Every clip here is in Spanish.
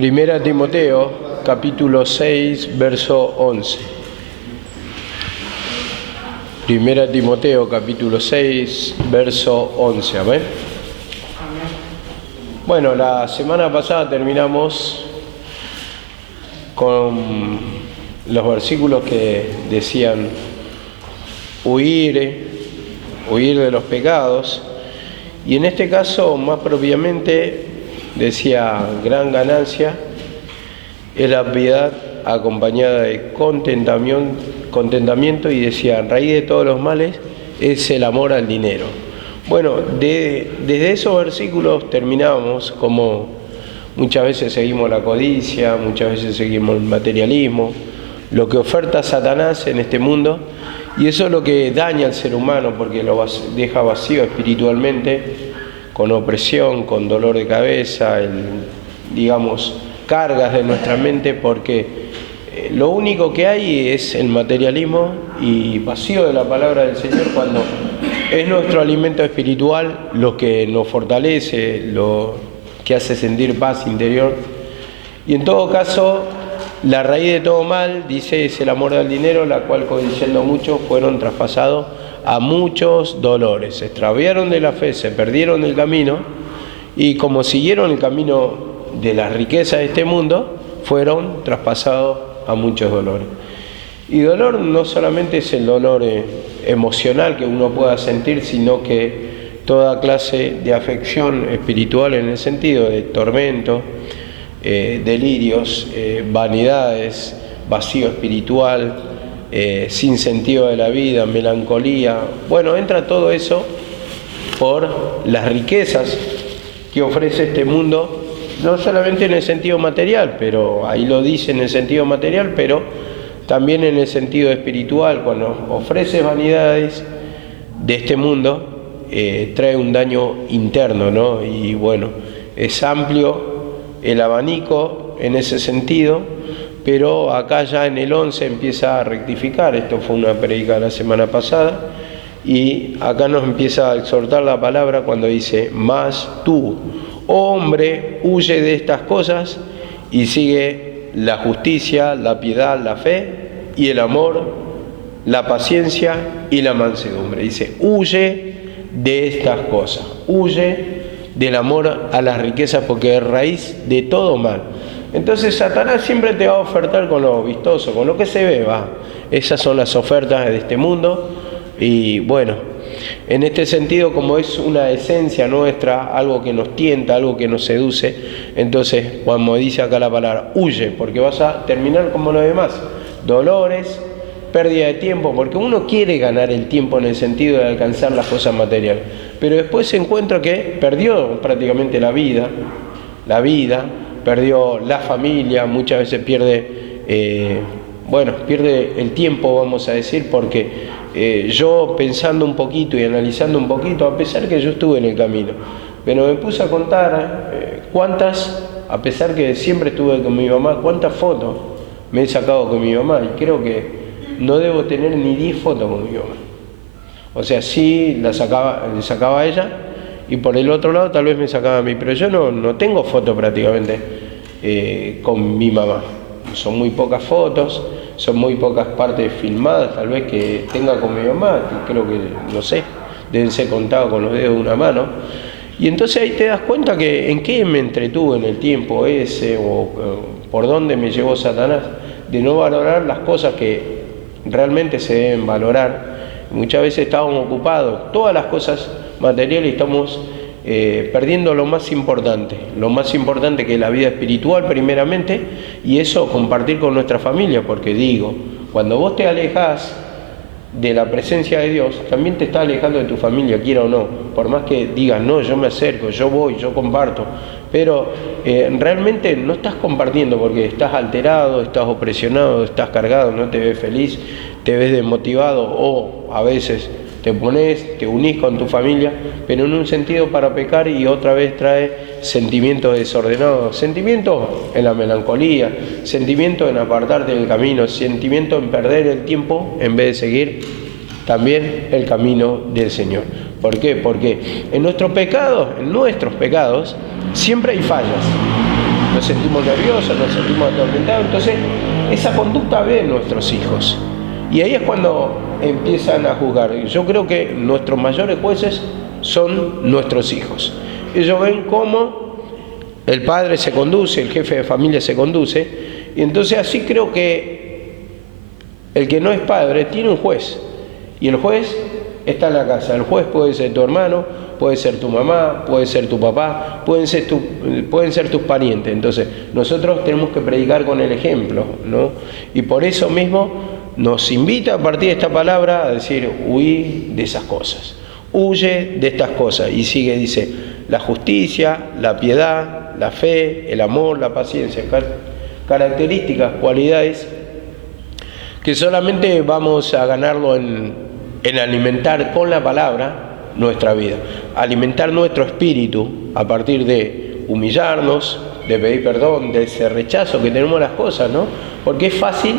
Primera Timoteo, capítulo 6, verso 11. Primera Timoteo, capítulo 6, verso 11. Amén. Bueno, la semana pasada terminamos con los versículos que decían huir de los pecados, y en este caso más propiamente decía gran ganancia es la piedad acompañada de contentamiento, y decía raíz de todos los males es el amor al dinero. Bueno, desde esos versículos terminamos como muchas veces seguimos la codicia, muchas veces seguimos el materialismo, lo que oferta Satanás en este mundo, y eso es lo que daña al ser humano porque lo deja vacío espiritualmente, con opresión, con dolor de cabeza, cargas de nuestra mente, porque lo único que hay es el materialismo y vacío de la palabra del Señor, cuando es nuestro alimento espiritual lo que nos fortalece, lo que hace sentir paz interior. Y en todo caso, la raíz de todo mal, dice, es el amor al dinero, la cual codiciando muchos fueron traspasados a muchos dolores. Se extraviaron de la fe, se perdieron el camino, y como siguieron el camino de la riqueza de este mundo, fueron traspasados a muchos dolores. Y dolor no solamente es el dolor emocional que uno pueda sentir, sino que toda clase de afección espiritual, en el sentido de tormento, delirios, vanidades, vacío espiritual, sin sentido de la vida, melancolía. Bueno, entra todo eso por las riquezas que ofrece este mundo, no solamente en el sentido material, pero ahí lo dice en el sentido material, pero también en el sentido espiritual. Cuando ofrece vanidades de este mundo, trae un daño interno, ¿no? Y bueno, es amplio el abanico en ese sentido, pero acá ya en el 11 empieza a rectificar. Esto fue una prédica la semana pasada, y acá nos empieza a exhortar la palabra cuando dice: mas tú, hombre, huye de estas cosas y sigue la justicia, la piedad, la fe y el amor, la paciencia y la mansedumbre. Dice, huye de estas cosas, huye del amor a las riquezas, porque es raíz de todo mal. Entonces Satanás siempre te va a ofertar con lo vistoso, con lo que se ve, va. Esas son las ofertas de este mundo. Y bueno, en este sentido, como es una esencia nuestra, algo que nos tienta, algo que nos seduce, entonces cuando dice acá la palabra, huye, porque vas a terminar como los demás, dolores, pérdida de tiempo, porque uno quiere ganar el tiempo en el sentido de alcanzar las cosas materiales, pero después se encuentra que perdió prácticamente la vida, perdió la familia, muchas veces pierde el tiempo, vamos a decir, porque yo pensando un poquito y analizando un poquito, a pesar que yo estuve en el camino, pero me puse a contar cuántas, a pesar que siempre estuve con mi mamá, cuántas fotos me he sacado con mi mamá, y creo que no debo tener ni 10 fotos con mi mamá. O sea, sí le sacaba a ella, y por el otro lado tal vez me sacaba a mí, pero yo no tengo fotos prácticamente con mi mamá. Son muy pocas fotos, son muy pocas partes filmadas tal vez que tenga con mi mamá, que creo que, no sé, deben ser contados con los dedos de una mano. Y entonces ahí te das cuenta que en qué me entretuve en el tiempo ese, o por dónde me llevó Satanás, de no valorar las cosas que realmente se deben valorar. Muchas veces estábamos ocupados, todas las cosas materiales, estamos perdiendo lo más importante que es la vida espiritual primeramente, y eso compartir con nuestra familia, porque digo, cuando vos te alejás de la presencia de Dios, también te estás alejando de tu familia, quiera o no, por más que digas, no, yo me acerco, yo voy, yo comparto, pero realmente no estás compartiendo, porque estás alterado, estás opresionado, estás cargado, no te ves feliz, te ves desmotivado, o a veces te unís con tu familia, pero en un sentido para pecar, y otra vez trae sentimientos desordenados, sentimientos en la melancolía, sentimientos en apartarte del camino, sentimientos en perder el tiempo en vez de seguir también el camino del Señor. ¿Por qué? Porque en nuestros pecados siempre hay fallas. nos sentimos nerviosos, nos sentimos atormentados. Entonces, esa conducta ven nuestros hijos. Y ahí es cuando empiezan a juzgar. Yo creo que nuestros mayores jueces son nuestros hijos. Ellos ven cómo el padre se conduce, el jefe de familia se conduce, y entonces así creo que el que no es padre tiene un juez, y el juez está en la casa. El juez puede ser tu hermano, puede ser tu mamá, puede ser tu papá, pueden ser tus parientes. Entonces nosotros tenemos que predicar con el ejemplo, ¿no? Y por eso mismo nos invita a partir de esta palabra a decir: huí de esas cosas, huye de estas cosas. Y sigue, dice: la justicia, la piedad, la fe, el amor, la paciencia, características, cualidades que solamente vamos a ganarlo en alimentar con la palabra nuestra vida, alimentar nuestro espíritu a partir de humillarnos, de pedir perdón, de ese rechazo que tenemos a las cosas, ¿no? Porque es fácil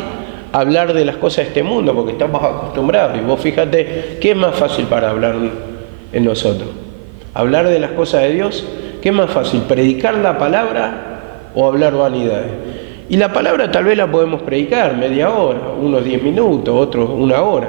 hablar de las cosas de este mundo porque estamos acostumbrados. Y vos fíjate, ¿qué es más fácil para hablar en nosotros? ¿Hablar de las cosas de Dios? ¿Qué es más fácil? ¿Predicar la palabra o hablar vanidades? Y la palabra tal vez la podemos predicar media hora, unos 10 minutos, otros una hora,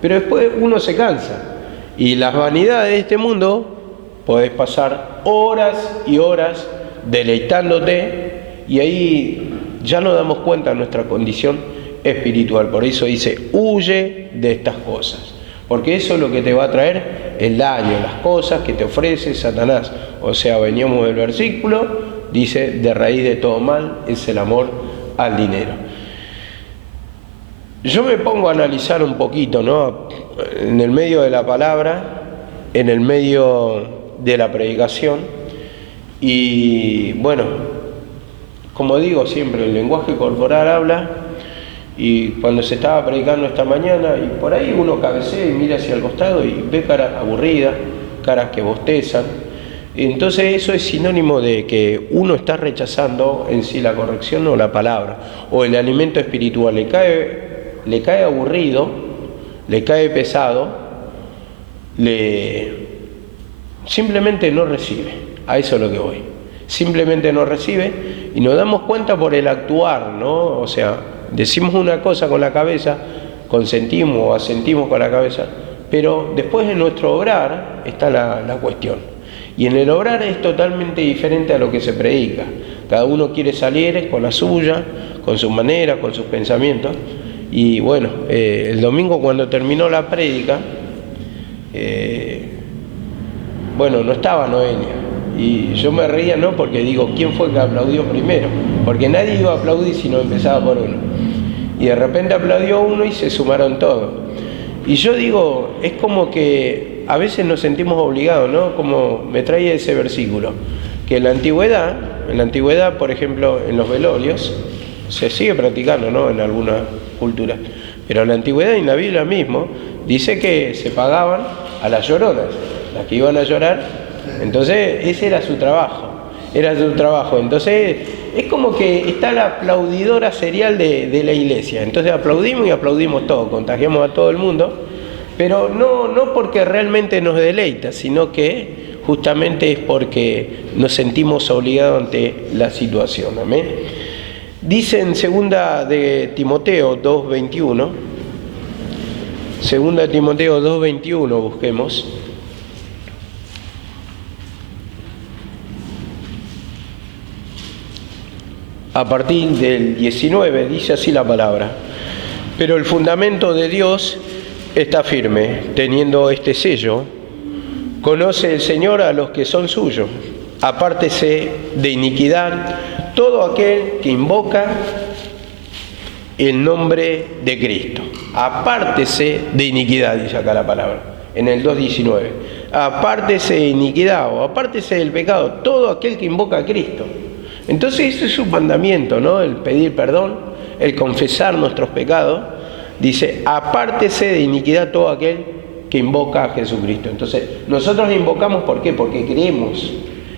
pero después uno se cansa. Y las vanidades de este mundo, podés pasar horas y horas deleitándote, y ahí ya nos damos cuenta de nuestra condición espiritual. Por eso dice: huye de estas cosas, porque eso es lo que te va a traer el daño, las cosas que te ofrece Satanás. O sea, veníamos del versículo, dice: de raíz de todo mal es el amor al dinero. Yo me pongo a analizar un poquito, ¿no? En el medio de la palabra, en el medio de la predicación, y bueno, como digo siempre, el lenguaje corporal habla. Y cuando se estaba predicando esta mañana, y por ahí uno cabecea y mira hacia el costado y ve caras aburridas, caras que bostezan. Entonces eso es sinónimo de que uno está rechazando en sí la corrección o la palabra, o el alimento espiritual. Le cae aburrido, le cae pesado, simplemente no recibe. A eso es lo que voy. Simplemente no recibe, y nos damos cuenta por el actuar, ¿no? O sea, decimos una cosa con la cabeza, consentimos o asentimos con la cabeza, pero después en nuestro obrar está la cuestión. Y en el obrar es totalmente diferente a lo que se predica. Cada uno quiere salir con la suya, con su manera, con sus pensamientos. Y bueno, el domingo cuando terminó la prédica, bueno, no estaba Noelia. Y yo me reía, ¿no? Porque digo, ¿quién fue que aplaudió primero? Porque nadie iba a aplaudir si no empezaba por uno. Y de repente aplaudió uno y se sumaron todos. Y yo digo, es como que a veces nos sentimos obligados, ¿no? Como me trae ese versículo, que en la antigüedad, por ejemplo, en los velorios, se sigue practicando, ¿no? En algunas culturas. Pero en la antigüedad, en la Biblia mismo, dice que se pagaban a las lloronas, las que iban a llorar. Entonces ese era su trabajo, entonces es como que está la aplaudidora serial de la iglesia. Entonces aplaudimos y aplaudimos todo, contagiamos a todo el mundo, pero no porque realmente nos deleita, sino que justamente es porque nos sentimos obligados ante la situación. Amén. Dice en 2 de Timoteo 2:21, 2 de Timoteo 2:21, busquemos. A partir del 19 dice así la palabra: pero el fundamento de Dios está firme, teniendo este sello: conoce el Señor a los que son suyos, apártese de iniquidad todo aquel que invoca el nombre de Cristo. Apártese de iniquidad, dice acá la palabra, en el 2:19. Apártese de iniquidad o apártese del pecado todo aquel que invoca a Cristo. Entonces ese es un mandamiento, ¿no? El pedir perdón, el confesar nuestros pecados. Dice: apártese de iniquidad todo aquel que invoca a Jesucristo. Entonces nosotros le invocamos, ¿por qué? Porque creemos.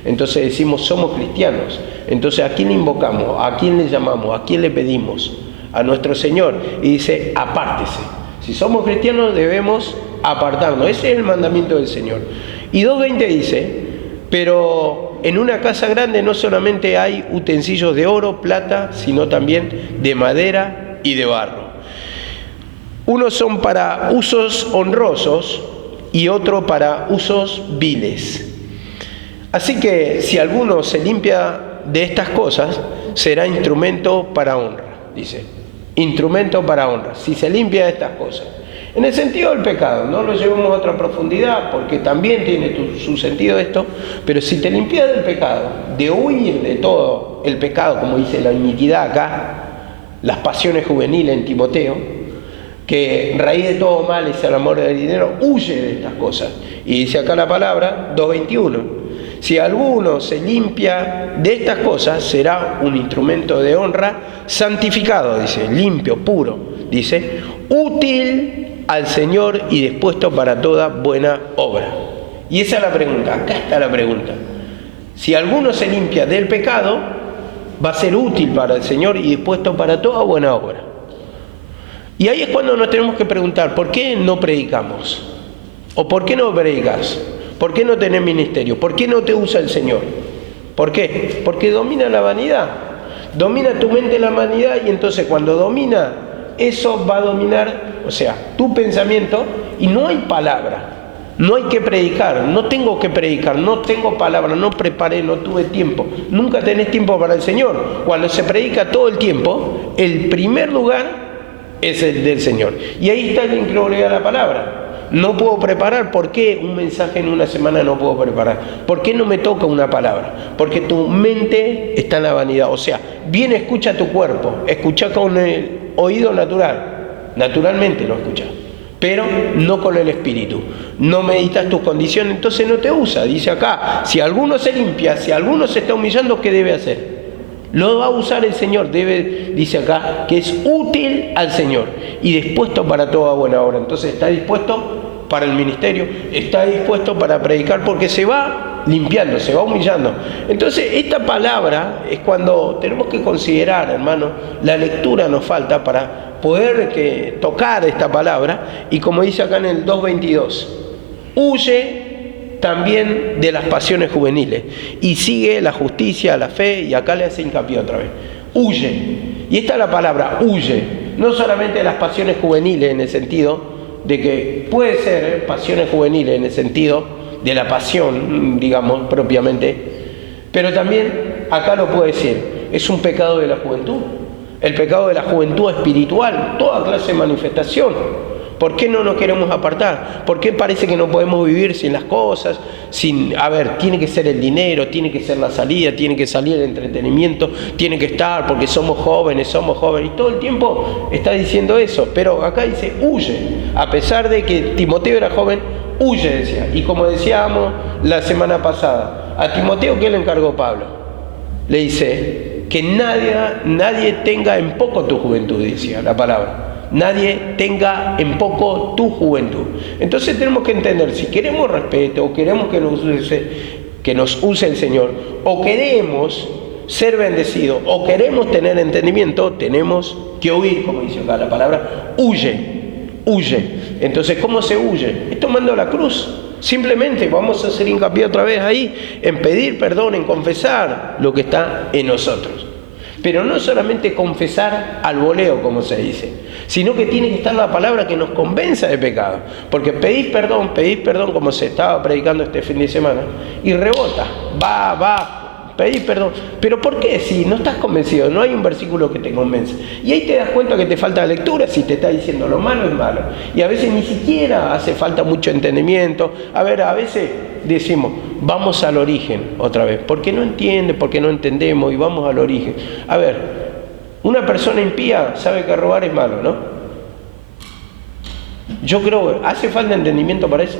Entonces decimos, somos cristianos. Entonces, ¿a quién le invocamos? ¿A quién le llamamos? ¿A quién le pedimos? A nuestro Señor. Y dice: apártese. Si somos cristianos debemos apartarnos. Ese es el mandamiento del Señor. Y 2:20 dice: pero en una casa grande no solamente hay utensilios de oro, plata, sino también de madera y de barro. Unos son para usos honrosos y otro para usos viles. Así que si alguno se limpia de estas cosas, será instrumento para honra, dice. Instrumento para honra, si se limpia de estas cosas. En el sentido del pecado, no lo llevamos a otra profundidad, porque también tiene su sentido esto, pero si te limpias del pecado, de huir de todo el pecado, como dice la iniquidad acá, las pasiones juveniles en Timoteo, que raíz de todo mal es el amor del dinero, huye de estas cosas. Y dice acá la palabra, 2:21, si alguno se limpia de estas cosas, será un instrumento de honra santificado, dice, limpio, puro, dice, útil al Señor y dispuesto para toda buena obra. Y esa es la pregunta, acá está la pregunta. Si alguno se limpia del pecado, va a ser útil para el Señor y dispuesto para toda buena obra. Y ahí es cuando nos tenemos que preguntar, ¿por qué no predicamos? ¿O por qué no predicas? ¿Por qué no tenés ministerio? ¿Por qué no te usa el Señor? ¿Por qué? Porque domina la vanidad. Domina tu mente la vanidad y entonces cuando domina, eso va a dominar, o sea, tu pensamiento y no hay palabra. No hay que predicar, no tengo que predicar, no tengo palabra, no preparé, no tuve tiempo. Nunca tenés tiempo para el Señor. Cuando se predica todo el tiempo, el primer lugar es el del Señor. Y ahí está la incredulidad de la palabra. No puedo preparar. ¿Por qué un mensaje en una semana no puedo preparar? ¿Por qué no me toca una palabra? Porque tu mente está en la vanidad. O sea, bien escucha tu cuerpo, escucha con el oído natural, naturalmente lo escuchas, pero no con el espíritu. No meditas tus condiciones, entonces no te usa. Dice acá, si alguno se limpia, si alguno se está humillando, ¿qué debe hacer? Lo va a usar el Señor, dice acá, que es útil al Señor y dispuesto para toda buena obra. Entonces está dispuesto para el ministerio, está dispuesto para predicar porque se va limpiando, se va humillando. Entonces esta palabra es cuando tenemos que considerar, hermano, la lectura nos falta para poder tocar esta palabra y como dice acá en el 2:22, huye también de las pasiones juveniles y sigue la justicia, la fe, y acá le hace hincapié otra vez, huye. Y esta es la palabra, huye, no solamente de las pasiones juveniles en el sentido de que puede ser pasiones juveniles en el sentido de la pasión, digamos, propiamente, pero también acá lo puede decir, es un pecado de la juventud, el pecado de la juventud espiritual, toda clase de manifestación. ¿Por qué no nos queremos apartar? ¿Por qué parece que no podemos vivir sin las cosas? Tiene que ser el dinero, tiene que ser la salida, tiene que salir el entretenimiento, tiene que estar porque somos jóvenes, y todo el tiempo está diciendo eso, pero acá dice huye, a pesar de que Timoteo era joven, huye, decía. Y como decíamos la semana pasada, a Timoteo, ¿qué le encargó Pablo? Le dice que nadie tenga en poco tu juventud, decía la palabra. Nadie tenga en poco tu juventud. Entonces tenemos que entender, si queremos respeto o queremos que nos use el Señor, o queremos ser bendecidos, o queremos tener entendimiento, tenemos que huir, como dice acá la palabra, huye. Entonces, ¿cómo se huye? Es tomando la cruz. Simplemente vamos a hacer hincapié otra vez ahí, en pedir perdón, en confesar lo que está en nosotros. Pero no solamente confesar al voleo, como se dice, sino que tiene que estar la palabra que nos convenza de pecado. Porque pedís perdón, como se estaba predicando este fin de semana, y rebota, pedís perdón. ¿Pero por qué? Si no estás convencido, no hay un versículo que te convence. Y ahí te das cuenta que te falta lectura, si te está diciendo lo malo es malo. Y a veces ni siquiera hace falta mucho entendimiento. A veces decimos, vamos al origen otra vez. ¿Por qué no entiende? ¿Por qué no entendemos? Y vamos al origen. Una persona impía sabe que robar es malo, ¿no? Yo creo, ¿hace falta entendimiento para eso?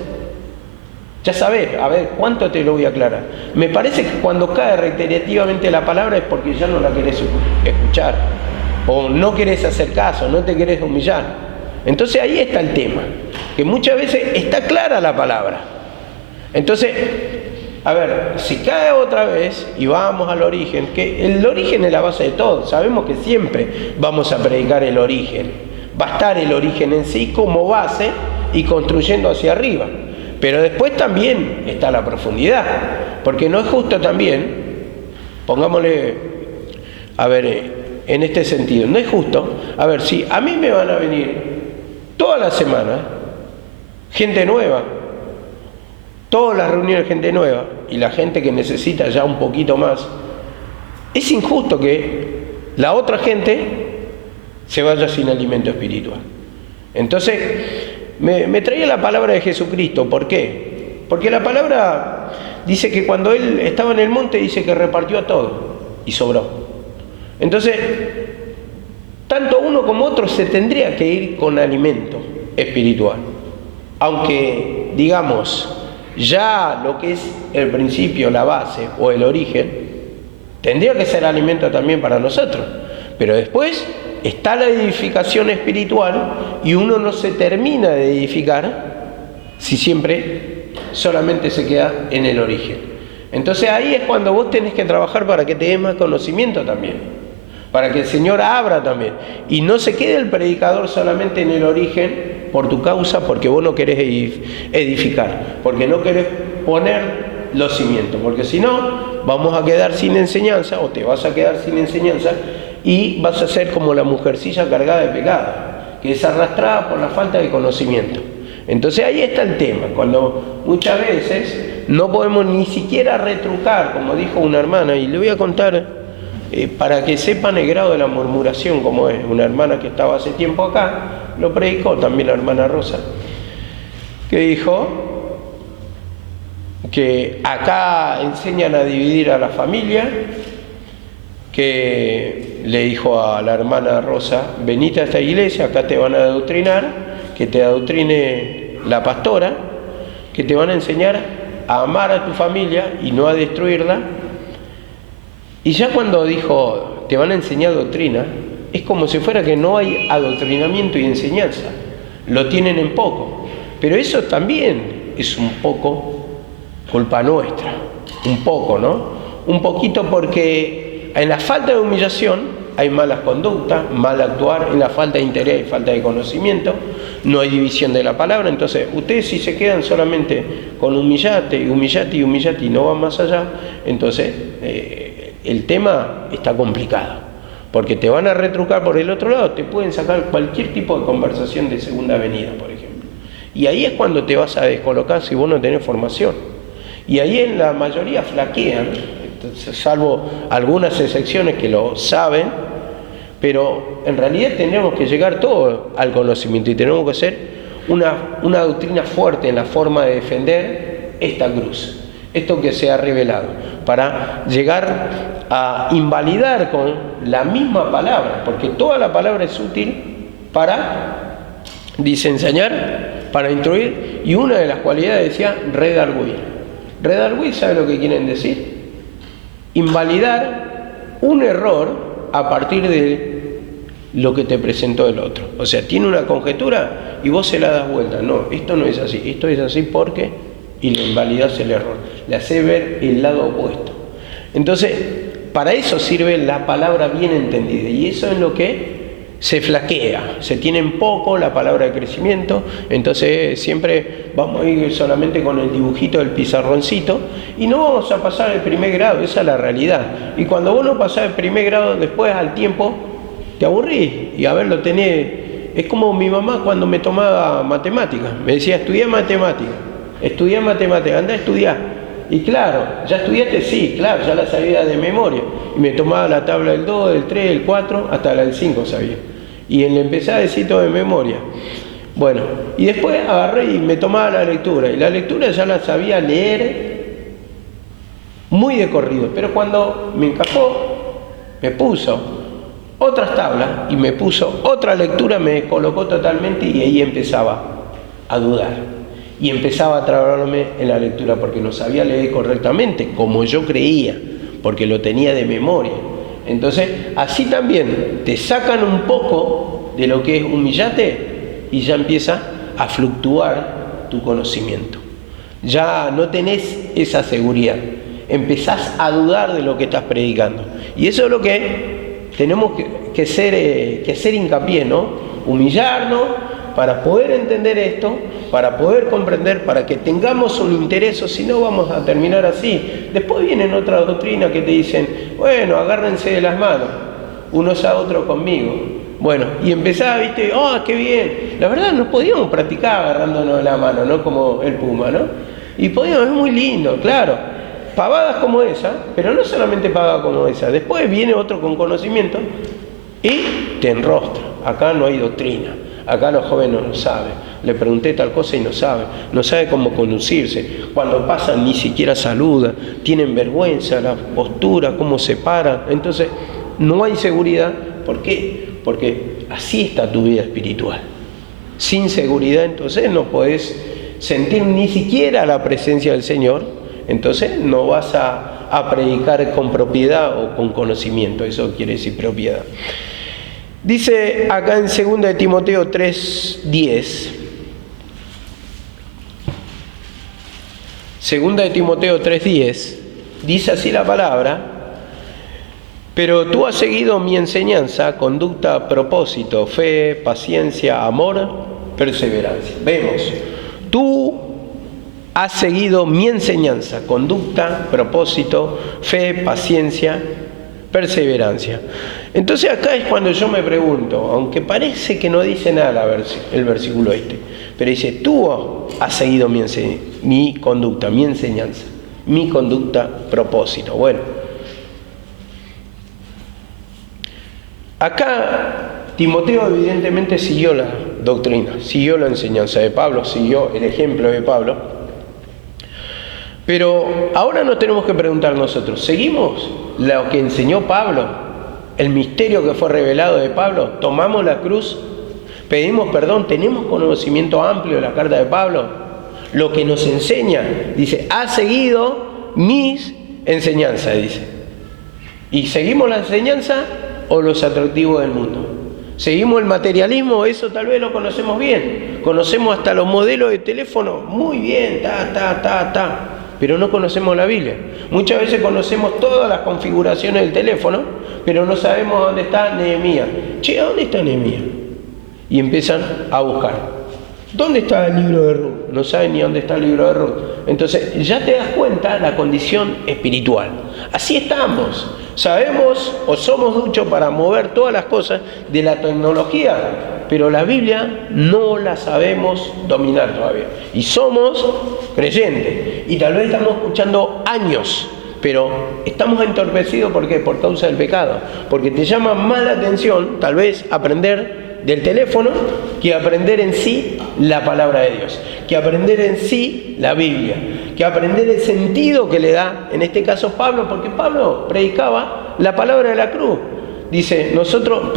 Ya sabés, ¿cuánto te lo voy a aclarar? Me parece que cuando cae reiterativamente la palabra es porque ya no la querés escuchar, o no querés hacer caso, no te querés humillar. Entonces ahí está el tema, que muchas veces está clara la palabra. Entonces, si cae otra vez y vamos al origen, que el origen es la base de todo, sabemos que siempre vamos a predicar el origen, va a estar el origen en sí como base y construyendo hacia arriba. Pero después también está la profundidad, porque no es justo también, pongámosle, a ver, en este sentido, no es justo, a ver, si a mí me van a venir toda la semana gente nueva, todas las reuniones gente nueva, y la gente que necesita ya un poquito más, es injusto que la otra gente se vaya sin alimento espiritual. Entonces, me traía la palabra de Jesucristo. ¿Por qué? Porque la palabra dice que cuando Él estaba en el monte, dice que repartió a todos y sobró. Entonces, tanto uno como otro se tendría que ir con alimento espiritual. Aunque, digamos, ya lo que es el principio, la base o el origen, tendría que ser alimento también para nosotros. Pero después está la edificación espiritual y uno no se termina de edificar si siempre solamente se queda en el origen. Entonces ahí es cuando vos tenés que trabajar para que te dé más conocimiento también, para que el Señor abra también y no se quede el predicador solamente en el origen por tu causa, porque vos no querés edificar, porque no querés poner los cimientos, porque si no vamos a quedar sin enseñanza, o te vas a quedar sin enseñanza, y vas a ser como la mujercilla cargada de pecado, que es arrastrada por la falta de conocimiento. Entonces ahí está el tema, cuando muchas veces no podemos ni siquiera retrucar, como dijo una hermana, y le voy a contar para que sepan el grado de la murmuración como es. Una hermana que estaba hace tiempo acá, lo predicó también la hermana Rosa, que dijo que acá enseñan a dividir a la familia, que le dijo a la hermana Rosa, venite a esta iglesia, acá te van a adoctrinar, que te adoctrine la pastora, que te van a enseñar a amar a tu familia y no a destruirla. Y ya cuando dijo, te van a enseñar doctrina, es como si fuera que no hay adoctrinamiento y enseñanza, lo tienen en poco. Pero eso también es un poco culpa nuestra, un poco, ¿no? Un poquito, porque en la falta de humillación hay malas conductas, mal actuar, en la falta de interés y falta de conocimiento, no hay división de la palabra. Entonces, ustedes si se quedan solamente con humillate y humillate y humillate y no van más allá, entonces el tema está complicado, porque te van a retrucar por el otro lado, te pueden sacar cualquier tipo de conversación de segunda venida, por ejemplo. Y ahí es cuando te vas a descolocar si vos no tenés formación. Y ahí en la mayoría flaquean, salvo algunas excepciones que lo saben, pero en realidad tenemos que llegar todos al conocimiento y tenemos que hacer una doctrina fuerte en la forma de defender esta cruz, esto que se ha revelado, para llegar a invalidar con la misma palabra, porque toda la palabra es útil para, dice, enseñar, para instruir, y una de las cualidades decía redarguir. Redarguir, ¿sabe lo que quieren decir? Invalidar un error a partir de lo que te presentó el otro. O sea, tiene una conjetura y vos se la das vuelta. No, esto no es así, esto es así porque, y le invalidás el error, le hace ver el lado opuesto. Entonces, para eso sirve la palabra bien entendida, y eso es lo que se flaquea, se tiene en poco la palabra de crecimiento. Entonces siempre vamos a ir solamente con el dibujito del pizarroncito y no vamos a pasar el primer grado, esa es la realidad. Y cuando vos no pasás el primer grado, después al tiempo te aburrís y a ver, lo tenés. Es como mi mamá cuando me tomaba matemáticas, me decía, estudiá matemáticas, anda a estudiar. Y claro, ¿ya estudiaste? Sí, claro, ya la sabía de memoria. Y me tomaba la tabla del 2, del 3, del 4, hasta la del 5 sabía. Y le empecé a decir todo de memoria. Bueno, y después agarré y me tomaba la lectura. Y la lectura ya la sabía leer muy de corrido. Pero cuando me encajó, me puso otras tablas y me puso otra lectura, me descolocó totalmente y ahí empezaba a dudar. Y empezaba a trabarme en la lectura porque no sabía leer correctamente, como yo creía, porque lo tenía de memoria. Entonces, así también te sacan un poco de lo que es humillate y ya empieza a fluctuar tu conocimiento. Ya no tenés esa seguridad, empezás a dudar de lo que estás predicando. Y eso es lo que tenemos que hacer hincapié, ¿no? Humillarnos, para poder entender esto, para poder comprender, para que tengamos un interés, o si no vamos a terminar así. Después vienen otras doctrinas que te dicen, bueno, agárrense de las manos, unos a otros conmigo. Bueno, y empezaba, viste, ¡oh, qué bien! La verdad nos podíamos practicar agarrándonos de la mano, ¿no? Como el puma, ¿no? Y podíamos, es muy lindo, claro. Pavadas como esa, pero no solamente pavadas como esa. Después viene otro con conocimiento y te enrostra. Acá no hay doctrina. Acá los jóvenes no lo saben. Le pregunté tal cosa y no sabe cómo conducirse. Cuando pasan ni siquiera saluda, tienen vergüenza, la postura, cómo se paran. Entonces, no hay seguridad. ¿Por qué? Porque así está tu vida espiritual. Sin seguridad, entonces no podés sentir ni siquiera la presencia del Señor. Entonces no vas a predicar con propiedad o con conocimiento. Eso quiere decir propiedad. Dice acá en 2 de Timoteo 3:10. 2 de Timoteo 3:10. Dice así la palabra. Pero tú has seguido mi enseñanza, conducta, propósito, fe, paciencia, amor, perseverancia. Vemos, tú has seguido mi enseñanza, conducta, propósito, fe, paciencia, perseverancia. Entonces acá es cuando yo me pregunto, aunque parece que no dice nada el versículo este, pero dice, tú has seguido mi conducta, mi enseñanza, mi conducta, propósito. Bueno, acá Timoteo evidentemente siguió la doctrina, siguió la enseñanza de Pablo, siguió el ejemplo de Pablo. Pero ahora nos tenemos que preguntar nosotros, ¿seguimos lo que enseñó Pablo? El misterio que fue revelado de Pablo, tomamos la cruz, pedimos perdón, tenemos conocimiento amplio de la carta de Pablo, lo que nos enseña, dice, ha seguido mis enseñanzas, dice. ¿Y seguimos la enseñanza o los atractivos del mundo? ¿Seguimos el materialismo? Eso tal vez lo conocemos bien, conocemos hasta los modelos de teléfono, muy bien, pero no conocemos la Biblia. Muchas veces conocemos todas las configuraciones del teléfono, pero no sabemos dónde está Nehemías. Che, ¿dónde está Nehemías? Y empiezan a buscar. ¿Dónde está el libro de Ruth? No saben ni dónde está el libro de Ruth. Entonces ya te das cuenta la condición espiritual. Así estamos. Sabemos o somos duchos para mover todas las cosas de la tecnología, pero la Biblia no la sabemos dominar todavía. Y somos creyentes. Y tal vez estamos escuchando años, pero estamos entorpecidos. ¿Por qué? Por causa del pecado. Porque te llama más la atención, tal vez, aprender del teléfono que aprender en sí la palabra de Dios, que aprender en sí la Biblia, que aprender el sentido que le da, en este caso Pablo, porque Pablo predicaba la palabra de la cruz. Dice, nosotros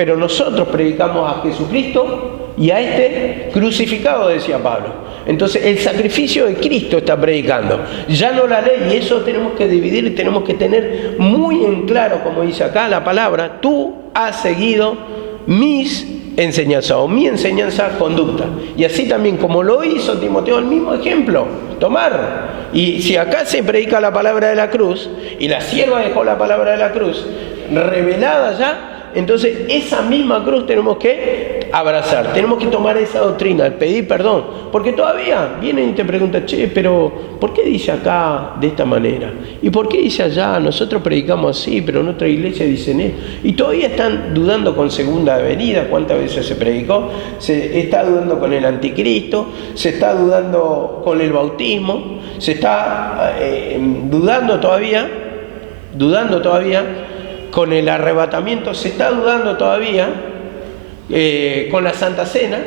predicamos a Jesucristo y a este crucificado, decía Pablo. Entonces el sacrificio de Cristo está predicando, ya no la ley, y eso tenemos que dividir y tenemos que tener muy en claro, como dice acá la palabra, tú has seguido mis enseñanzas o mi enseñanza conducta. Y así también como lo hizo Timoteo, el mismo ejemplo, tomar. Y si acá se predica la palabra de la cruz y la sierva dejó la palabra de la cruz revelada ya, entonces esa misma cruz tenemos que abrazar, tenemos que tomar esa doctrina, el pedir perdón, porque todavía vienen y te preguntan, che, pero ¿por qué dice acá de esta manera? ¿Y por qué dice allá? Nosotros predicamos así, pero en otra iglesia dicen esto. Y todavía están dudando con segunda venida, cuántas veces se predicó, se está dudando con el anticristo, se está dudando con el bautismo, se está dudando todavía con el arrebatamiento, se está dudando todavía con la Santa Cena.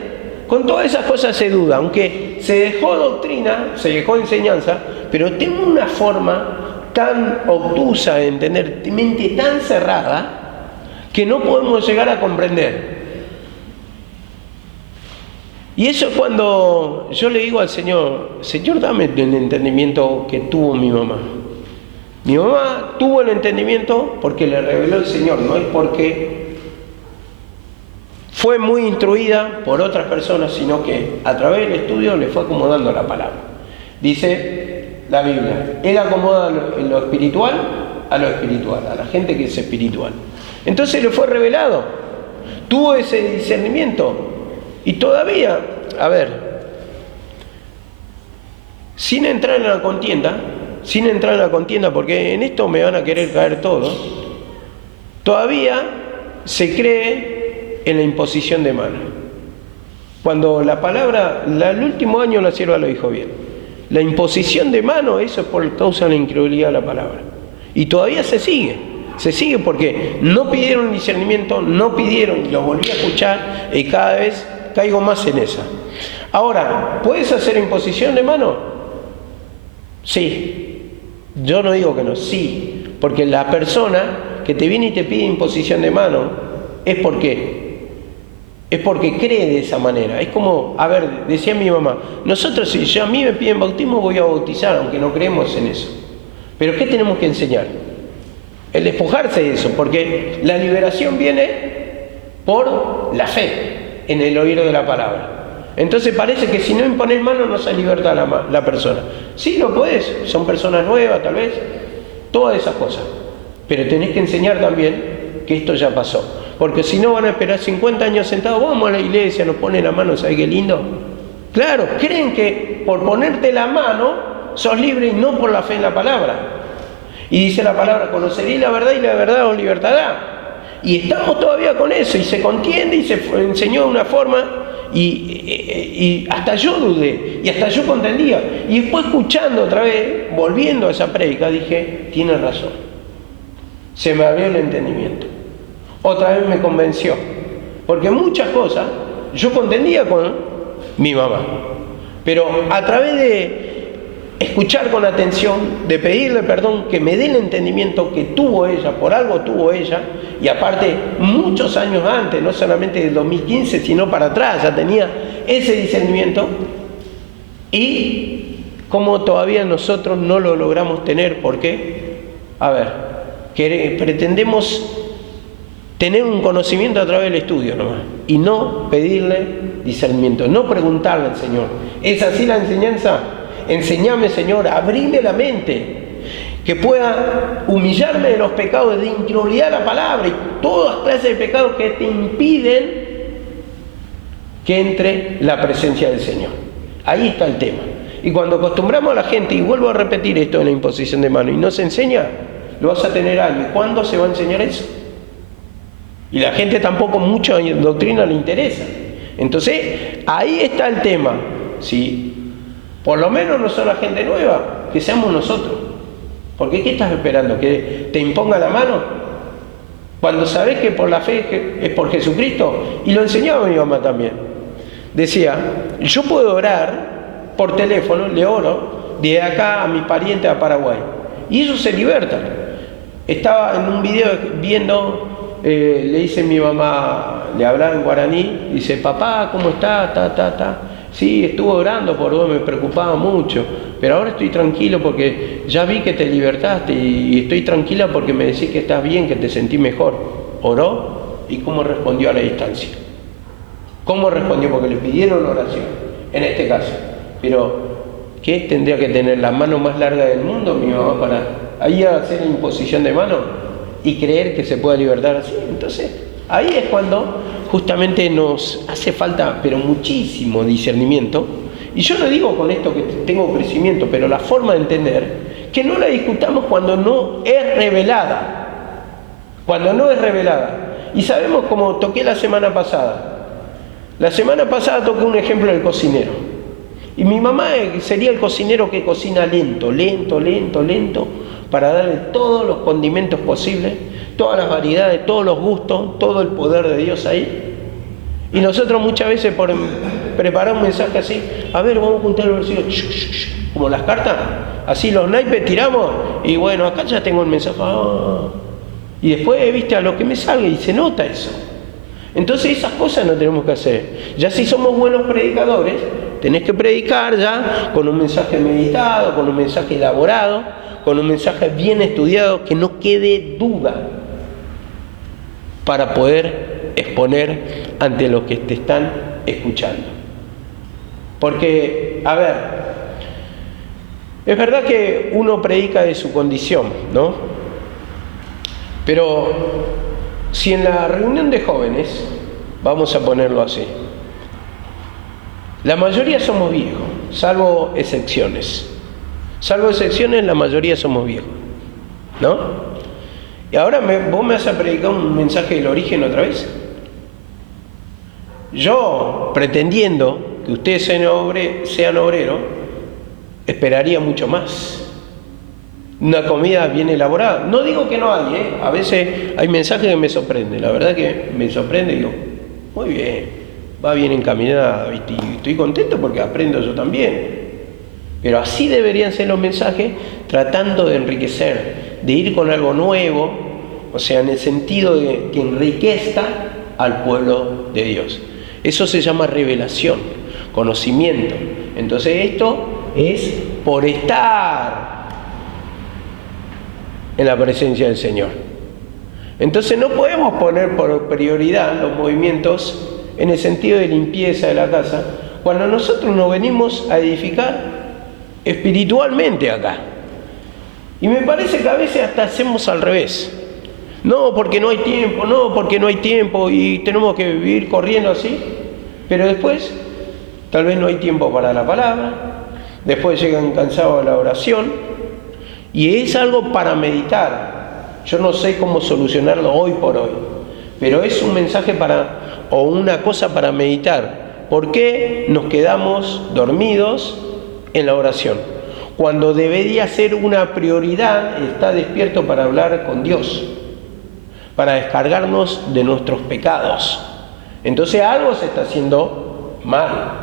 Con todas esas cosas se duda, aunque se dejó doctrina, se dejó enseñanza, pero tengo una forma tan obtusa de entender, mente tan cerrada, que no podemos llegar a comprender. Y eso es cuando yo le digo al Señor, Señor, dame el entendimiento que tuvo mi mamá. Mi mamá tuvo el entendimiento porque le reveló el Señor, no es porque fue muy instruida por otras personas, sino que a través del estudio le fue acomodando la palabra. Dice la Biblia, Él acomoda lo espiritual, a la gente que es espiritual. Entonces le fue revelado, tuvo ese discernimiento y todavía a ver, sin entrar en la contienda, porque en esto me van a querer caer todos, todavía se cree en la imposición de mano. Cuando la palabra, el último año la sierva lo dijo bien, la imposición de mano, eso es por causa de la incredulidad de la palabra. Y todavía se sigue porque no pidieron discernimiento, no pidieron, y lo volví a escuchar, y cada vez caigo más en esa. Ahora, ¿puedes hacer imposición de mano? Sí. Yo no digo que no, sí. Porque la persona que te viene y te pide imposición de mano es porque cree de esa manera. Es como, a ver, decía mi mamá, nosotros si a mí me piden bautismo voy a bautizar, aunque no creemos en eso. Pero ¿qué tenemos que enseñar? El despojarse de eso, porque la liberación viene por la fe, en el oír de la palabra. Entonces parece que si no impones mano no se liberta la persona. Sí, lo podés, son personas nuevas tal vez, todas esas cosas. Pero tenés que enseñar también que esto ya pasó. Porque si no van a esperar 50 años sentados, vamos a la iglesia, nos ponen la mano, ¿sabes qué lindo? Claro, creen que por ponerte la mano sos libre y no por la fe en la palabra. Y dice la palabra, conoceréis la verdad y la verdad os libertará. Y estamos todavía con eso, y se contiende y se enseñó de una forma, y hasta yo dudé, y hasta yo contendía. Y después escuchando otra vez, volviendo a esa prédica, dije, tiene razón. Se me abrió el entendimiento. Otra vez me convenció. Porque muchas cosas yo contendía con mi mamá. Pero a través de escuchar con atención, de pedirle perdón, que me dé el entendimiento que tuvo ella, por algo tuvo ella, y aparte muchos años antes, no solamente del 2015, sino para atrás, ya tenía ese discernimiento, y como todavía nosotros no lo logramos tener, ¿por qué? A ver, que pretendemos tener un conocimiento a través del estudio nomás, y no pedirle discernimiento, no preguntarle al Señor. ¿Es así la enseñanza? Enseñame, Señor, abrime la mente, que pueda humillarme de los pecados, de incredulidad a la palabra y todas clases de pecados que te impiden que entre la presencia del Señor. Ahí está el tema. Y cuando acostumbramos a la gente, y vuelvo a repetir esto de la imposición de mano, y no se enseña, lo vas a tener algo. ¿Y cuándo se va a enseñar eso? Y la gente tampoco, mucha doctrina le interesa. Entonces, ahí está el tema. Si por lo menos no son la gente nueva, que seamos nosotros. Porque ¿qué estás esperando? ¿Que te imponga la mano? Cuando sabés que por la fe es por Jesucristo. Y lo enseñaba mi mamá también. Decía, yo puedo orar por teléfono, le oro, de acá a mi pariente a Paraguay. Y ellos se libertan. Estaba en un video viendo, le dice mi mamá, le hablaba en guaraní, dice, papá, ¿cómo estás? Sí, estuve orando por vos, me preocupaba mucho, pero ahora estoy tranquilo porque ya vi que te libertaste y estoy tranquila porque me decís que estás bien, que te sentí mejor. ¿Oró? ¿Y cómo respondió a la distancia? ¿Cómo respondió? Porque le pidieron oración, en este caso. Pero, ¿qué? ¿Tendría que tener la mano más larga del mundo mi mamá para ahí hacer la imposición de mano y creer que se puede libertar así? Entonces, ahí es cuando justamente nos hace falta, pero muchísimo discernimiento. Y yo no digo con esto que tengo crecimiento, pero la forma de entender, que no la discutamos cuando no es revelada. Cuando no es revelada. Y sabemos, como toqué la semana pasada. La semana pasada toqué un ejemplo del cocinero. Y mi mamá sería el cocinero que cocina lento, para darle todos los condimentos posibles, todas las variedades, todos los gustos, todo el poder de Dios ahí. Y nosotros muchas veces por preparar un mensaje así, a ver, vamos a juntar el versículo, como las cartas, así los naipes tiramos, y bueno, acá ya tengo el mensaje, y después, viste, a lo que me salga, y se nota eso. Entonces esas cosas no tenemos que hacer. Ya si somos buenos predicadores, tenés que predicar ya con un mensaje meditado, con un mensaje elaborado, con un mensaje bien estudiado, que no quede duda, para poder exponer ante los que te están escuchando. Porque, a ver, es verdad que uno predica de su condición, ¿no? Pero si en la reunión de jóvenes, vamos a ponerlo así, La mayoría somos viejos, salvo excepciones. Salvo excepciones, la mayoría somos viejos, ¿no? Y ahora vos me vas a predicar un mensaje del origen otra vez. Yo, pretendiendo que ustedes sean obreros, esperaría mucho más. Una comida bien elaborada. No digo que no hay, ¿eh? A veces hay mensajes que me sorprenden. La verdad que me sorprende y digo, muy bien, va bien encaminada, ¿viste? Y estoy contento porque aprendo yo también. Pero así deberían ser los mensajes, tratando de enriquecer, de ir con algo nuevo, o sea, en el sentido de que enriquezca al pueblo de Dios. Eso se llama revelación, conocimiento. Entonces esto es por estar en la presencia del Señor. Entonces no podemos poner por prioridad los movimientos en el sentido de limpieza de la casa, cuando nosotros nos venimos a edificar espiritualmente acá. Y me parece que a veces hasta hacemos al revés. No, porque no hay tiempo, no, porque no hay tiempo y tenemos que vivir corriendo así. Pero después, tal vez no hay tiempo para la palabra, después llegan cansados a la oración. Y es algo para meditar. Yo no sé cómo solucionarlo hoy por hoy, pero es un mensaje o una cosa para meditar. ¿Por qué nos quedamos dormidos en la oración? Cuando debería ser una prioridad estar despierto para hablar con Dios, para descargarnos de nuestros pecados. Entonces algo se está haciendo mal.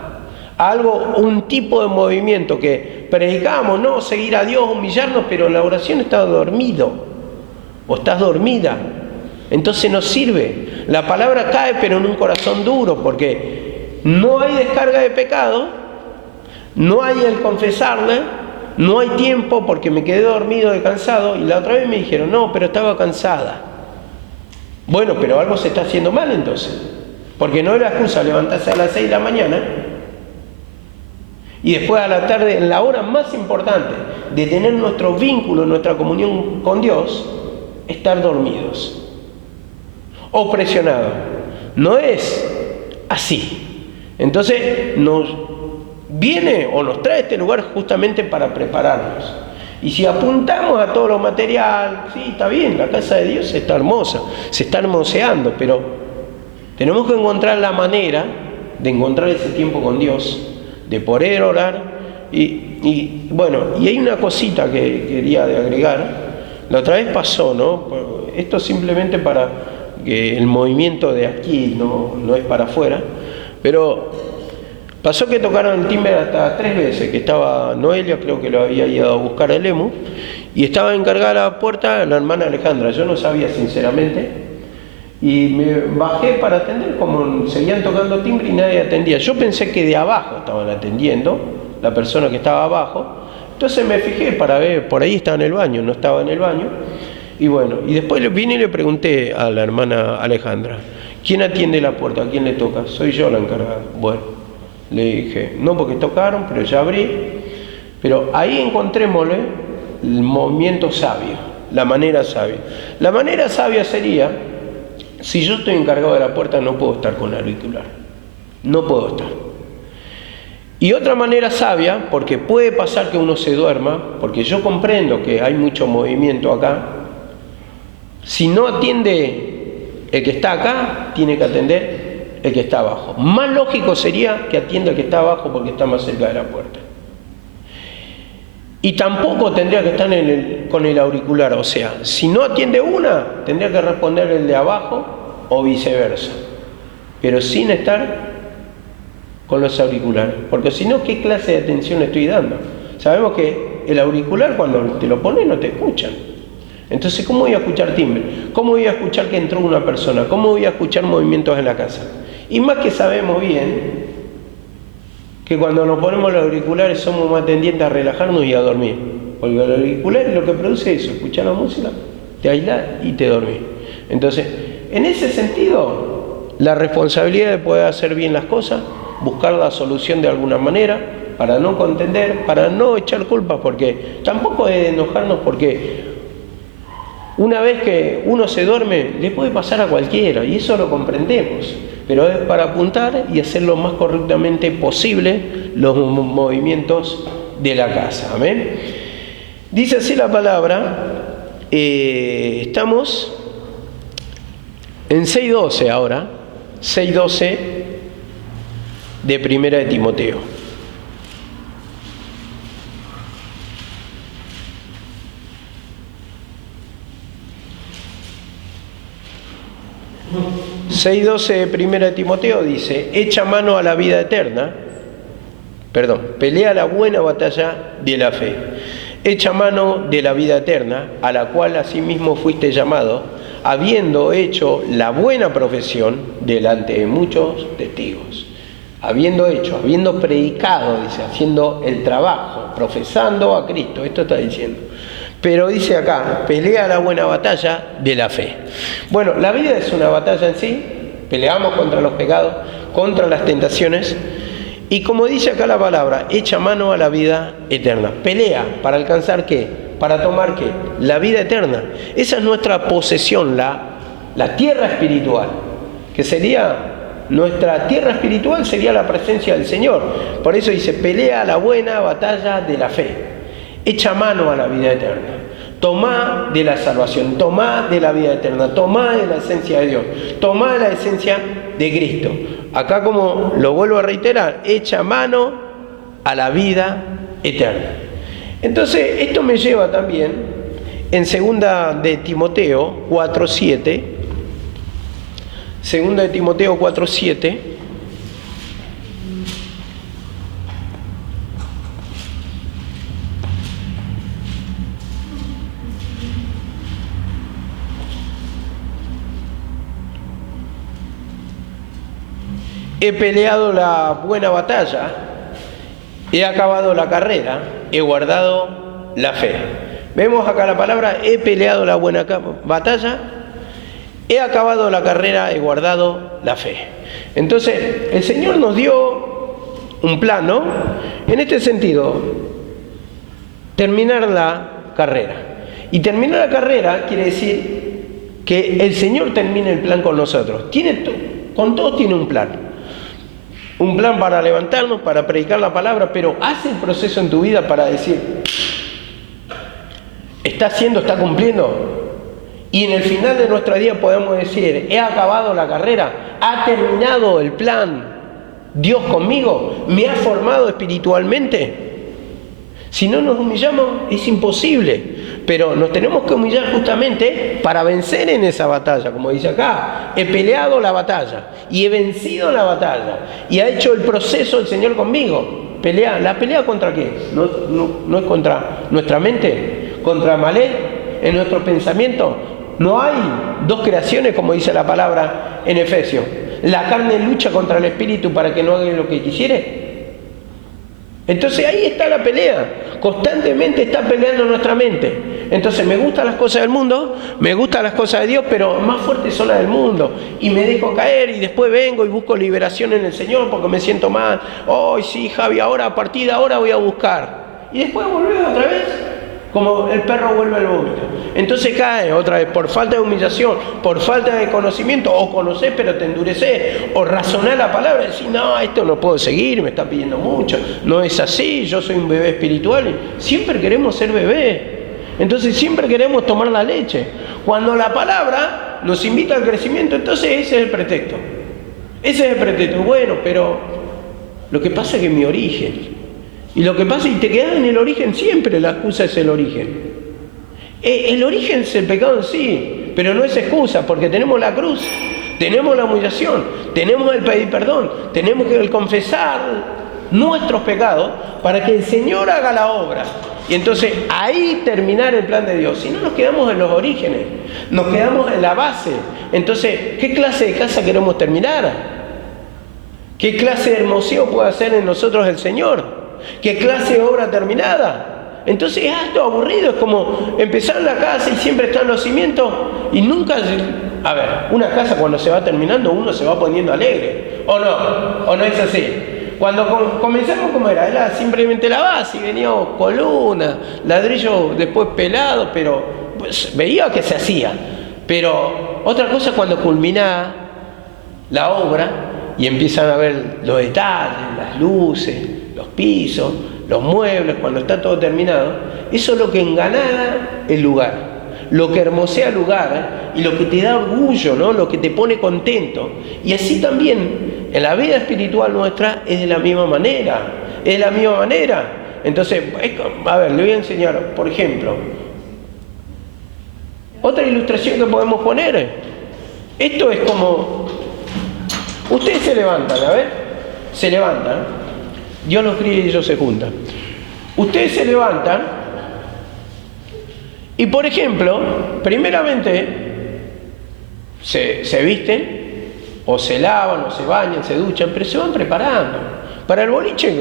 Un tipo de movimiento que predicamos, no, seguir a Dios, humillarnos, pero en la oración estás dormido o estás dormida. Entonces no sirve. La palabra cae, pero en un corazón duro, porque no hay descarga de pecado, no hay el confesarle, no hay tiempo porque me quedé dormido y cansado. Y la otra vez me dijeron, no, pero estaba cansada. Bueno, pero algo se está haciendo mal entonces, porque no era excusa levantarse a las 6 de la mañana y después a la tarde, en la hora más importante de tener nuestro vínculo, nuestra comunión con Dios, estar dormidos o presionados. No es así. Entonces nos viene o nos trae este lugar justamente para prepararnos. Y si apuntamos a todo lo material, sí, está bien, la casa de Dios está hermosa, se está hermoseando, pero tenemos que encontrar la manera de encontrar ese tiempo con Dios, de poder orar. Y bueno, y hay una cosita que quería agregar. La otra vez pasó, ¿no? Esto simplemente para que el movimiento de aquí no es para afuera, pero pasó que tocaron el timbre hasta 3 veces, que estaba Noelia, creo que lo había ido a buscar el Emu, y estaba encargada la puerta la hermana Alejandra. Yo no sabía sinceramente, y me bajé para atender, como seguían tocando timbre y nadie atendía. Yo pensé que de abajo estaban atendiendo, la persona que estaba abajo. Entonces me fijé para ver, por ahí estaba en el baño, no estaba en el baño. Y bueno, y después vine y le pregunté a la hermana Alejandra, ¿quién atiende la puerta? ¿A quién le toca? Soy yo la encargada. Bueno, le dije, no, porque tocaron, pero ya abrí. Pero ahí encontrémosle el movimiento sabio, la manera sabia. La manera sabia sería, si yo estoy encargado de la puerta, no puedo estar con auricular. No puedo estar. Y otra manera sabia, porque puede pasar que uno se duerma, porque yo comprendo que hay mucho movimiento acá. Si no atiende el que está acá, tiene que atender el que está abajo. Más lógico sería que atienda el que está abajo porque está más cerca de la puerta. Y tampoco tendría que estar con el auricular, o sea, si no atiende una, tendría que responder el de abajo o viceversa, pero sin estar con los auriculares, porque si no, ¿qué clase de atención estoy dando? Sabemos que el auricular cuando te lo pones no te escuchan. Entonces, ¿cómo voy a escuchar timbre? ¿Cómo voy a escuchar que entró una persona? ¿Cómo voy a escuchar movimientos en la casa? Y más que sabemos bien que cuando nos ponemos los auriculares somos más tendientes a relajarnos y a dormir. Porque el auricular lo que produce es eso, escuchar la música, te aíslas y te dormís. Entonces, en ese sentido, la responsabilidad de poder hacer bien las cosas, buscar la solución de alguna manera, para no contender, para no echar culpas, porque tampoco es enojarnos porque Una vez que uno se duerme, le puede pasar a cualquiera, y eso lo comprendemos, pero es para apuntar y hacer lo más correctamente posible los movimientos de la casa. Amén. Dice así la palabra, estamos en 6:12 ahora, 6:12 de Primera de Timoteo. de Primera de Timoteo dice: echa mano a la vida eterna, pelea la buena batalla de la fe, echa mano de la vida eterna, a la cual asimismo fuiste llamado, habiendo hecho la buena profesión delante de muchos testigos. Habiendo predicado, dice, haciendo el trabajo, profesando a Cristo, esto está diciendo. Pero dice acá, pelea la buena batalla de la fe. Bueno, la vida es una batalla en sí, peleamos contra los pecados, contra las tentaciones, y como dice acá la palabra, echa mano a la vida eterna. Pelea para alcanzar ¿qué? Para tomar ¿qué? La vida eterna. Esa es nuestra posesión, la tierra espiritual, que sería... Nuestra tierra espiritual sería la presencia del Señor. Por eso dice, pelea la buena batalla de la fe. Echa mano a la vida eterna. Tomá de la salvación, tomá de la vida eterna, tomá de la esencia de Dios, tomá de la esencia de Cristo. Acá, como lo vuelvo a reiterar, echa mano a la vida eterna. Entonces, esto me lleva también en 2 de Timoteo 4:7. 2 de Timoteo 4:7. He peleado la buena batalla, he acabado la carrera, he guardado la fe. Vemos acá la palabra, he peleado la buena batalla, he acabado la carrera, he guardado la fe. Entonces, el Señor nos dio un plan, ¿no? En este sentido, terminar la carrera. Y terminar la carrera quiere decir que el Señor termine el plan con nosotros. Con todos tiene un plan. Un plan para levantarnos, para predicar la palabra, pero hace el proceso en tu vida para decir, ¿está cumpliendo? Y en el final de nuestra vida podemos decir, he acabado la carrera, ha terminado el plan, Dios conmigo, me ha formado espiritualmente. Si no nos humillamos, es imposible, pero nos tenemos que humillar justamente para vencer en esa batalla, como dice acá, he peleado la batalla y he vencido la batalla y ha hecho el proceso el Señor conmigo. ¿La pelea contra qué? No es contra nuestra mente, contra Amalek, en nuestro pensamiento. No hay dos creaciones, como dice la palabra en Efesios. La carne lucha contra el espíritu para que no haga lo que quisiere. Entonces ahí está la pelea. Constantemente está peleando nuestra mente. Entonces me gustan las cosas del mundo, me gustan las cosas de Dios, pero más fuertes son las del mundo. Y me dejo caer y después vengo y busco liberación en el Señor porque me siento mal. Oh, sí, Javi, ahora a partir de ahora voy a buscar. Y después volvemos otra vez, como el perro vuelve al vómito. Entonces cae otra vez por falta de humillación, por falta de conocimiento, o conocés pero te endurecés, o razonás la palabra y decís, no, esto no puedo seguir, me está pidiendo mucho, no es así, yo soy un bebé espiritual. Siempre queremos ser bebé, entonces siempre queremos tomar la leche. Cuando la palabra nos invita al crecimiento, entonces ese es el pretexto. Ese es el pretexto. Bueno, pero lo que pasa es que mi origen... Y lo que pasa, y te quedas en el origen siempre, la excusa es el origen. El origen es el pecado en sí, pero no es excusa, porque tenemos la cruz, tenemos la humillación, tenemos el pedir perdón, tenemos que confesar nuestros pecados para que el Señor haga la obra. Y entonces ahí terminar el plan de Dios. Si no, nos quedamos en los orígenes, nos quedamos en la base. Entonces, ¿qué clase de casa queremos terminar? ¿Qué clase de hermoseo puede hacer en nosotros el Señor? ¿Qué clase de obra terminada? Entonces es esto aburrido, es como empezar la casa y siempre están los cimientos y nunca... A ver, una casa cuando se va terminando uno se va poniendo alegre, ¿o no es así? Cuando comenzamos, ¿cómo era? Era simplemente la base y venía columna, ladrillo después pelado, pero pues, veía que se hacía, pero otra cosa cuando culminaba la obra y empiezan a ver los detalles, las luces, los pisos, los muebles, cuando está todo terminado, eso es lo que engalana el lugar, lo que hermosea el lugar y lo que te da orgullo, ¿no? Lo que te pone contento. Y así también en la vida espiritual nuestra es de la misma manera, es de la misma manera. Entonces, a ver, le voy a enseñar, por ejemplo, otra ilustración que podemos poner. Esto es como, ustedes se levantan, a ver, se levantan, Dios los cría y ellos se juntan. Ustedes se levantan y, por ejemplo, primeramente se visten, o se lavan, o se bañan, se duchan, pero se van preparando. Para el boliche,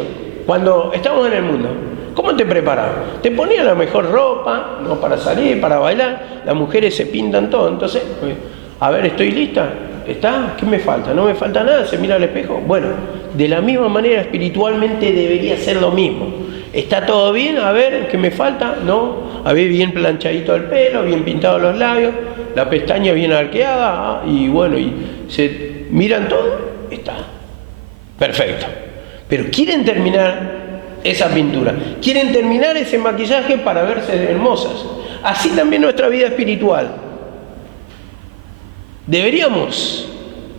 cuando estamos en el mundo, ¿cómo te preparan? Te ponían la mejor ropa, ¿no? Para salir, para bailar, las mujeres se pintan todo, entonces, a ver, ¿estoy lista? ¿Está? ¿Qué me falta? ¿No me falta nada? ¿Se mira al espejo? Bueno, de la misma manera espiritualmente debería ser lo mismo. ¿Está todo bien? A ver, ¿qué me falta? ¿No? A ver, bien planchadito el pelo, bien pintados los labios, la pestaña bien arqueada, y bueno, y se miran todo, está. Perfecto. Pero quieren terminar esa pintura, quieren terminar ese maquillaje para verse hermosas. Así también nuestra vida espiritual. Deberíamos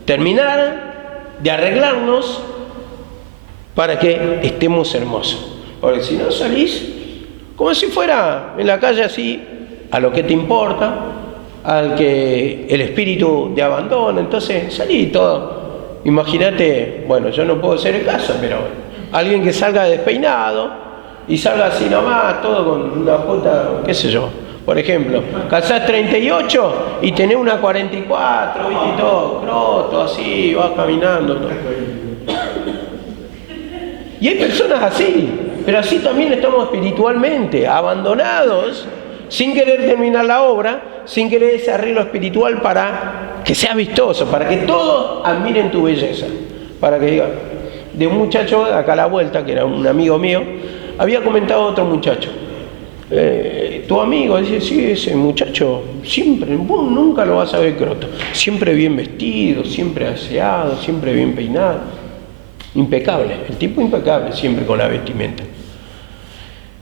terminar de arreglarnos para que estemos hermosos. Porque si no salís como si fuera en la calle así, a lo que te importa, al que el espíritu te abandona, entonces salí todo. Imagínate, bueno, yo no puedo ser el caso, pero alguien que salga despeinado y salga así nomás, todo con una jota, qué sé yo. Por ejemplo, calzás 38 y tenés una 44, ¿viste? Y todo, croto, así, vas caminando. Todo. Y hay personas así, pero así también estamos espiritualmente, abandonados, sin querer terminar la obra, sin querer ese arreglo espiritual para que sea vistoso, para que todos admiren tu belleza. Para que digan, de un muchacho acá a la vuelta, que era un amigo mío, había comentado otro muchacho. Tu amigo dice, sí, ese muchacho siempre, vos nunca lo vas a ver croto, siempre bien vestido, siempre aseado, siempre bien peinado, impecable, el tipo impecable, siempre con la vestimenta.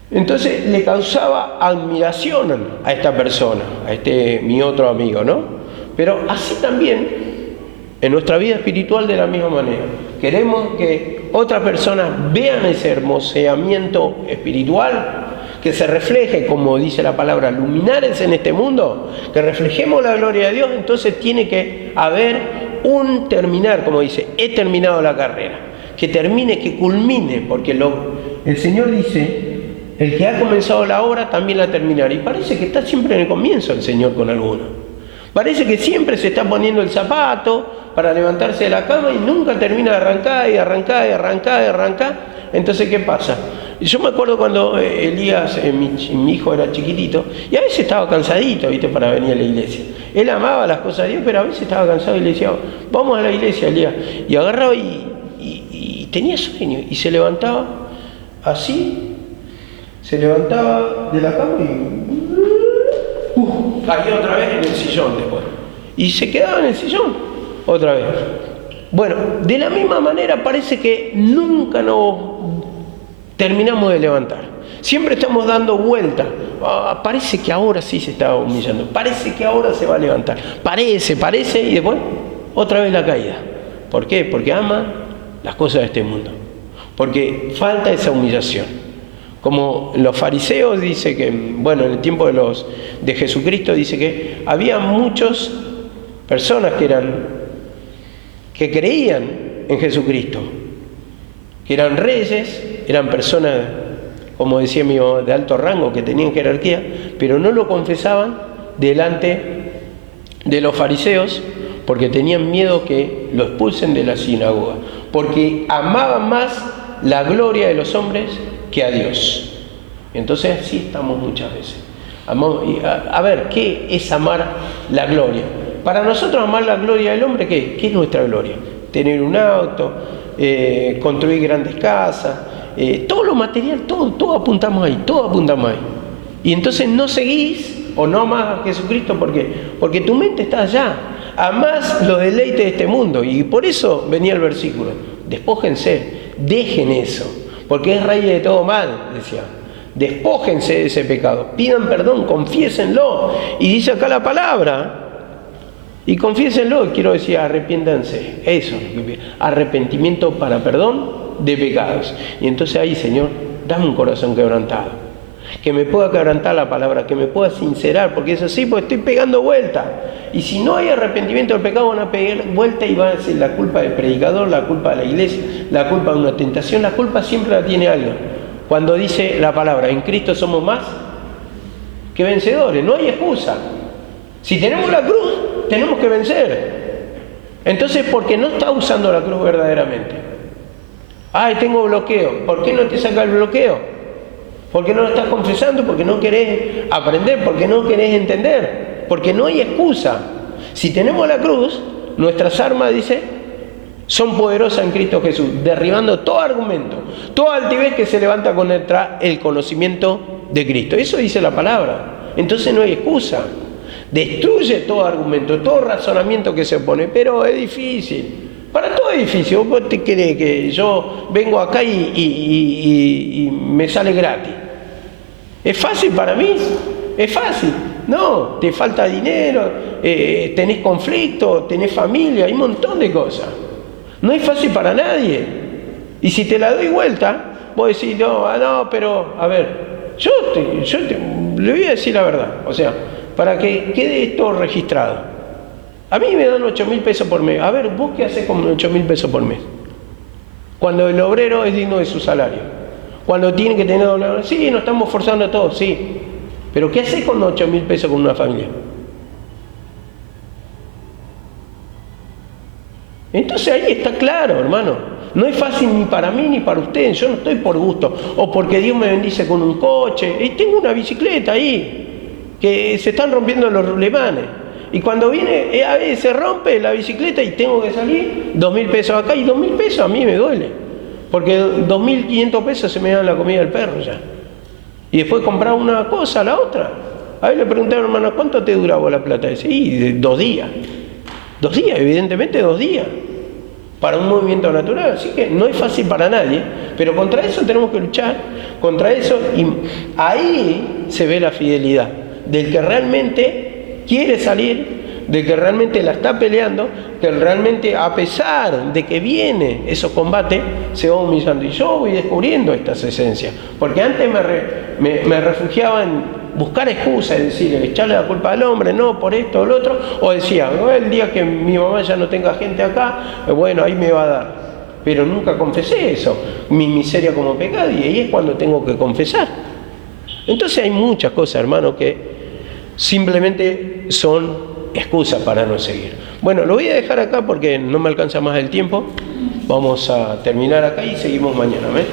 Entonces le causaba admiración a esta persona, a mi otro amigo, ¿no? Pero así también en nuestra vida espiritual de la misma manera. Queremos que otras personas vean ese hermoseamiento espiritual, que se refleje, como dice la palabra, luminares en este mundo, que reflejemos la gloria de Dios. Entonces tiene que haber un terminar, como dice, he terminado la carrera, que termine, que culmine, porque el Señor dice, el que ha comenzado la obra también la terminará. Y parece que está siempre en el comienzo el Señor con alguno. Parece que siempre se está poniendo el zapato para levantarse de la cama y nunca termina de arrancar y arrancar y arrancar y arrancar. Entonces, ¿qué pasa? Yo me acuerdo cuando Elías, mi hijo, era chiquitito, y a veces estaba cansadito, ¿viste? Para venir a la iglesia. Él amaba las cosas de Dios, pero a veces estaba cansado y le decía, vamos a la iglesia, Elías. Y agarraba y tenía sueño, y se levantaba así, se levantaba de la cama y caía otra vez en el sillón después. Y se quedaba en el sillón otra vez. Bueno, de la misma manera parece que nunca nos terminamos de levantar. Siempre estamos dando vueltas. Parece que ahora sí se está humillando. Parece que ahora se va a levantar. Parece, y después otra vez la caída. ¿Por qué? Porque ama las cosas de este mundo. Porque falta esa humillación. Como los fariseos dice que, bueno, en el tiempo de Jesucristo dice que había muchas personas que creían en Jesucristo, que eran reyes, eran personas, como decía mi mamá, de alto rango, que tenían jerarquía, pero no lo confesaban delante de los fariseos porque tenían miedo que lo expulsen de la sinagoga, porque amaban más la gloria de los hombres que a Dios. Entonces así estamos muchas veces. A ver, ¿qué es amar la gloria? Para nosotros amar la gloria del hombre, ¿qué es nuestra gloria? Tener un auto, construir grandes casas, todo lo material, todo apuntamos ahí, todo apuntamos ahí. Y entonces no seguís o no amas a Jesucristo porque tu mente está allá. Amás los deleites de este mundo. Y por eso venía el versículo. Despójense, dejen eso, porque es raíz de todo mal, decía. Despójense de ese pecado, pidan perdón, confiésenlo. Y dice acá la palabra, y confiésenlo, quiero decir, arrepiéntanse. Eso, arrepentimiento para perdón de pecados. Y entonces ahí, Señor, dame un corazón quebrantado, que me pueda quebrantar la palabra, que me pueda sincerar, porque es así, porque estoy pegando vuelta. Y si no hay arrepentimiento del pecado, van a pegar vuelta y van a decir la culpa del predicador, la culpa de la iglesia, la culpa de una tentación. La culpa siempre la tiene alguien. Cuando dice la palabra, en Cristo somos más que vencedores, no hay excusa. Si tenemos la cruz, tenemos que vencer. Entonces, ¿por qué no está usando la cruz verdaderamente? Ay, tengo bloqueo. ¿Por qué no te saca el bloqueo? ¿Por qué no lo estás confesando? Porque no querés aprender, porque no querés entender, porque no hay excusa. Si tenemos la cruz, nuestras armas, dice, son poderosas en Cristo Jesús, derribando todo argumento, toda altivez que se levanta contra el conocimiento de Cristo. Eso dice la palabra. Entonces no hay excusa. Destruye todo argumento, todo razonamiento que se opone, pero es difícil. Para todo es difícil. ¿Vos te crees que yo vengo acá y me sale gratis? ¿Es fácil para mí? ¿Es fácil? No, te falta dinero, tenés conflicto, tenés familia, hay un montón de cosas. No es fácil para nadie. Y si te la doy vuelta, vos decís, no, pero, a ver, yo le voy a decir la verdad. O sea, para que quede esto registrado. A mí me dan 8.000 pesos por mes. A ver, ¿vos qué haces con 8.000 pesos por mes? Cuando el obrero es digno de su salario. Cuando tiene que tener doble. Sí, nos estamos forzando a todos, sí. Pero ¿qué haces con 8.000 pesos con una familia? Entonces ahí está claro, hermano. No es fácil ni para mí ni para usted. Yo no estoy por gusto o porque Dios me bendice con un coche. Y tengo una bicicleta ahí que se están rompiendo los rulemanes. Y cuando viene, a veces se rompe la bicicleta y tengo que salir 2.000 pesos acá. Y 2.000 pesos a mí me duele. Porque 2.500 pesos se me dan la comida del perro ya. Y después comprar una cosa a la otra. A ver, le preguntaron, hermano, ¿cuánto te dura vos la plata? Y sí, 2 días. 2 días, evidentemente 2 días. Para un movimiento natural. Así que no es fácil para nadie. Pero contra eso tenemos que luchar. Contra eso. Y ahí se ve la fidelidad. Del que realmente quiere salir, del que realmente la está peleando, que realmente a pesar de que viene esos combates, se va humillando. Y yo voy descubriendo estas esencias. Porque antes me refugiaba en buscar excusas, es decir, echarle la culpa al hombre, no, por esto o lo otro, o decía, el día que mi mamá ya no tenga gente acá, bueno, ahí me va a dar. Pero nunca confesé eso, mi miseria como pecado, y ahí es cuando tengo que confesar. Entonces hay muchas cosas, hermano, que simplemente son excusas para no seguir. Bueno, lo voy a dejar acá porque no me alcanza más el tiempo. Vamos a terminar acá y seguimos mañana, ¿ves?